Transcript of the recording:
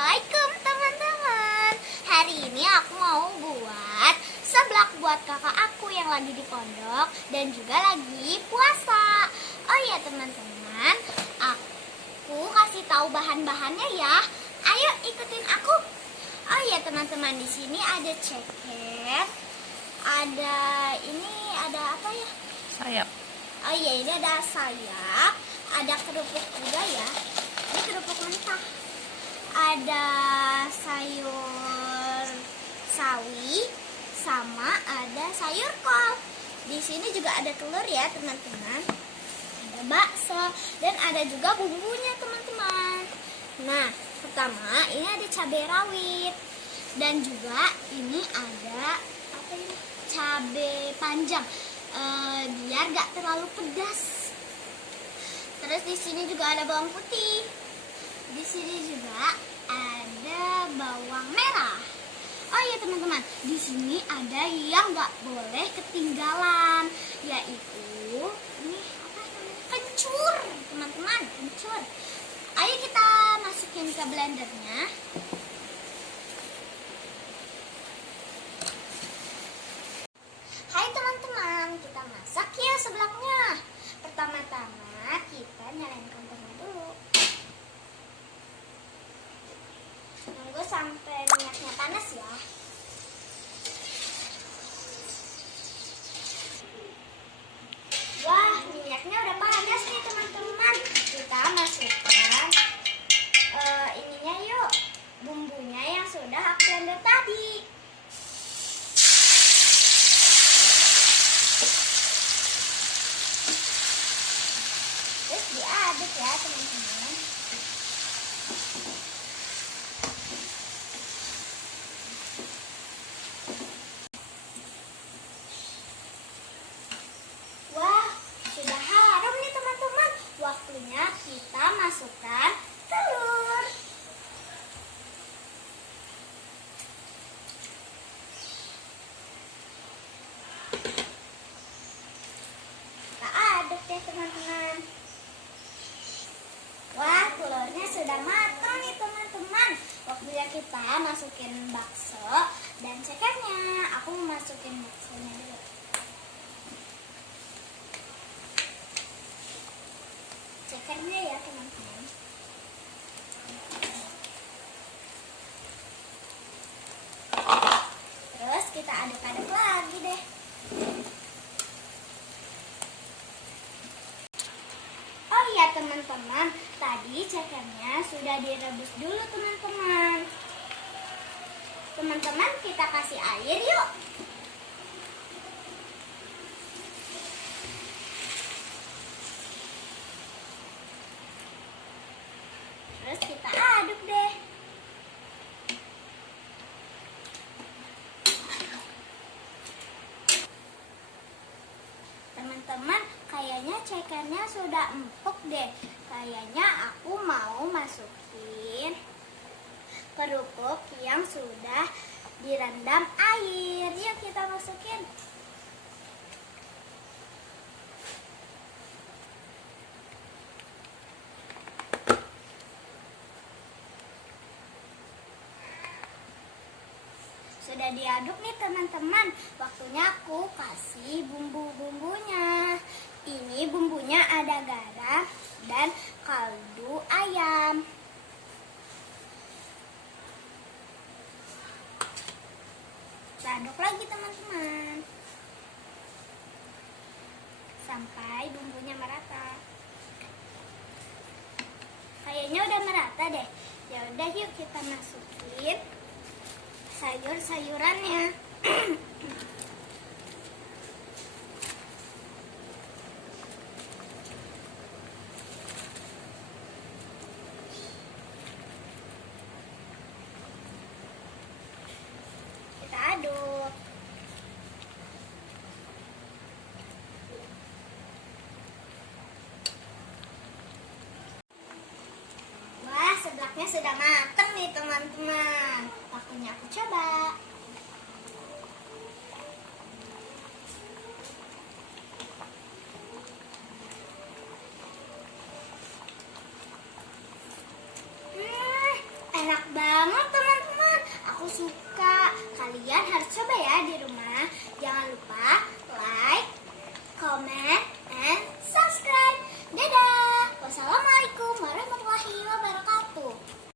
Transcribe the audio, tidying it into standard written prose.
Assalamualaikum teman-teman. Hari ini aku mau buat seblak buat kakak aku yang lagi di pondok dan juga lagi puasa. Oh iya teman-teman, aku kasih tahu bahan-bahannya ya. Ayo ikutin aku. Oh iya teman-teman, di sini ada ceker, ada apa ya? Sayap. Oh iya, ini ada sayap, ada kerupuk juga ya. Ini kerupuk mentah. Ada sayur sawi sama ada sayur kol. Di sini juga ada telur ya teman-teman. Ada bakso dan ada juga bumbunya teman-teman. Nah, pertama ini ada cabai rawit dan juga ini ada apa ini? Cabai panjang. Biar gak terlalu pedas. Terus di sini juga ada bawang putih. Di sini juga ada bawang merah. Oh iya teman-teman, di sini ada yang nggak boleh ketinggalan, yaitu ini apa namanya? Kencur, teman-teman, kencur. Ayo kita masukin ke blendernya. Hai teman-teman, kita masak ya seblaknya. Pertama-tama kita nyalain kompornya dulu. Tunggu sampai minyaknya panas ya. Wah, minyaknya udah panas nih teman-teman. Kita masukkan ininya yuk, bumbunya yang sudah aku blender tadi. Terus diaduk ya teman-teman. Wah, sudah harum nih teman-teman. Waktunya kita masukkan telur. Kita aduk deh teman-teman. Wah, telurnya sudah matang nih teman-teman. Waktunya kita masukin bakso dan cekernya. Aku mau masukin baksonya dulu. Cekernya ya teman-teman. Terus kita aduk-aduk lagi deh. Oh iya teman-teman, tadi cekernya sudah direbus dulu teman-teman. Teman-teman, kita kasih air yuk. Terus kita aduk deh. Teman-teman, kayaknya cekernya sudah empuk deh. Kayaknya aku mau masukin kerupuk yang sudah direndam air. Yuk kita masukin. Sudah diaduk nih teman-teman. Waktunya aku kasih bumbu-bumbunya. Ini bumbunya ada garam dan kaldu ayam. Kita aduk lagi teman-teman. Sampai bumbunya merata. Kayaknya udah merata deh. Ya udah yuk kita masukin sayur-sayurannya. Kita aduk. Wah, seblaknya sudah matang nih teman-teman. Waktunya aku coba. suka. Kalian harus coba ya di rumah.